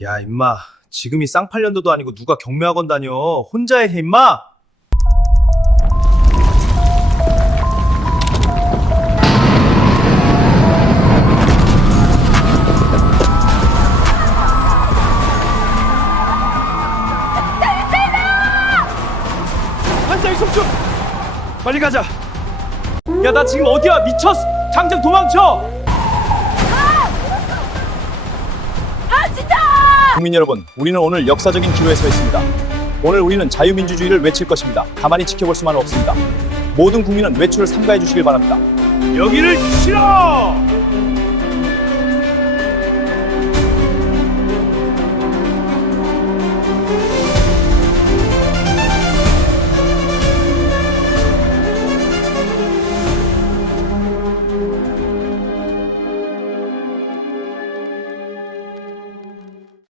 야, 임마. 지금이 쌍팔년도도 아니고 누가 경매학원 다녀. 혼자 해, 임마! 한자이 속중! 빨리 가자. 야, 나 지금 어디야? 미쳤어! 당장 도망쳐! 국민 여러분, 우리는 오늘 역사적인 기로에 서 있습니다. 오늘 우리는 자유민주주의를 외칠 것입니다. 가만히 지켜볼 수만은 없습니다. 모든 국민은 외출을 삼가해 주시길 바랍니다. 여기를 치라!